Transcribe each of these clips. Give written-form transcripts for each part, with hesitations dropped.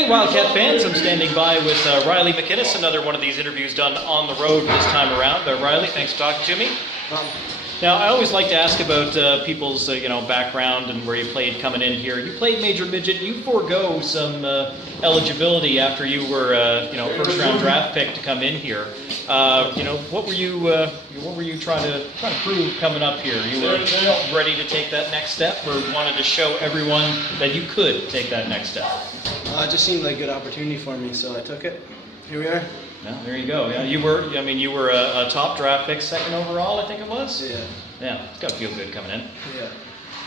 Hey Wildcat fans, I'm standing by with Riley MacInnis, another one of these interviews done on the road this time around. Riley, thanks for talking to me. Now, I always like to ask about people's background and where you played coming in here. You played Major Midget. You forego some eligibility after you were first-round draft pick to come in here. What were you trying to prove coming up here? You were ready to take that next step, or wanted to show everyone that you could take that next step? It just seemed like a good opportunity for me, so I took it. Here we are. Yeah, there you go. Yeah, you were a top draft pick, second overall, I think it was. Yeah. Yeah, it's got to feel good coming in. Yeah.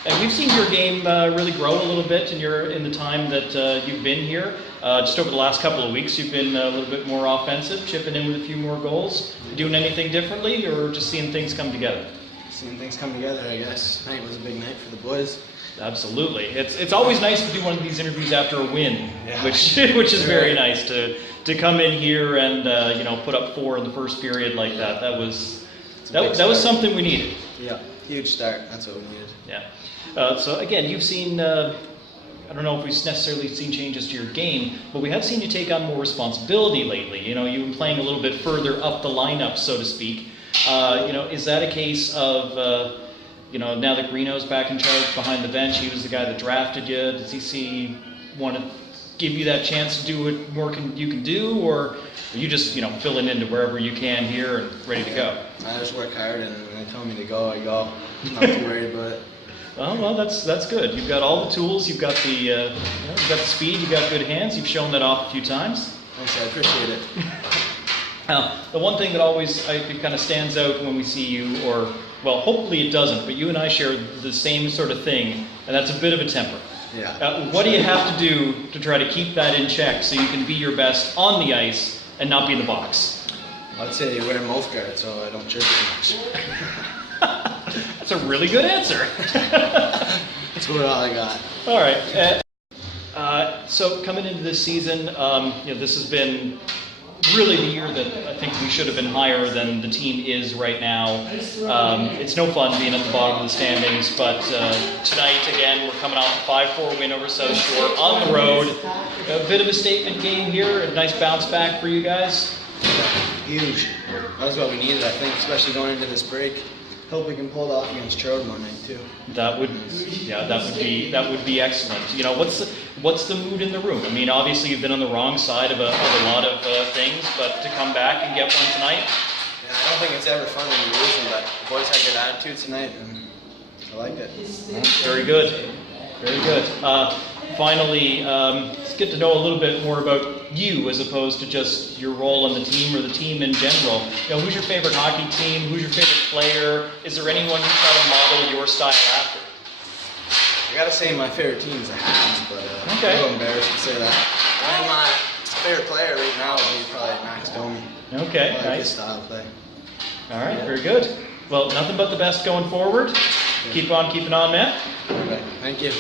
And we've seen your game really grow a little bit in the time that you've been here. Just over the last couple of weeks, you've been a little bit more offensive, chipping in with a few more goals. Doing anything differently, or just seeing things come together? Seeing things come together, I guess. Tonight was a big night for the boys. Absolutely. It's always nice to do one of these interviews after a win, yeah. which is very nice to come in here and put up 4 in the first period like that. That was something we needed. Yeah, huge start. That's what we needed. Yeah. So again, you've seen. I don't know if we've necessarily seen changes to your game, but we have seen you take on more responsibility lately. You've been playing a little bit further up the lineup, so to speak. Is that a case of now that Reno's back in charge behind the bench? He was the guy that drafted you. Does he want to give you that chance to do what more you can do, or are you just filling into wherever you can here and ready to go? I just work hard, and when they tell me to go, I go. I'm not too worried about it. Well, that's good. You've got all the tools. You've got the you've got the speed. You've got good hands. You've shown that off a few times. Thanks, I appreciate it. Now, the one thing that always it kind of stands out when we see you, or well, hopefully it doesn't, but you and I share the same sort of thing, and that's a bit of a temper. Yeah. What do you have to do to try to keep that in check so you can be your best on the ice and not be in the box? I'd say wear mouth guard so I don't chirp too much. That's a really good answer. That's what all I got. All right. So coming into this season, this has been really the year that I think we should have been higher than the team is right now. It's no fun being at the bottom of the standings, but tonight, again, we're coming off a 5-4 win over South Shore on the road. A bit of a statement game here, a nice bounce back for you guys. Huge. That was what we needed, I think, especially going into this break. Hope we can pull it off against Trode one night too. That would be excellent. What's the mood in the room? I mean, obviously you've been on the wrong side of a lot of things, but to come back and get one tonight. Yeah, I don't think it's ever fun when you're losing, but the boys had good attitude tonight, and I liked it. Very good. Very good. Finally, let's get to know a little bit more about you as opposed to just your role on the team or the team in general. Who's your favorite hockey team? Who's your favorite player? Is there anyone you try to model your style after? I gotta say my favorite team is the Habs, but okay. I'm a little embarrassed to say that. My favorite player right now would be probably Max Domi. Okay, I like nice. his style of play. All right, very good. Well, nothing but the best going forward. Yeah. Keep on keeping on, man. Okay, thank you.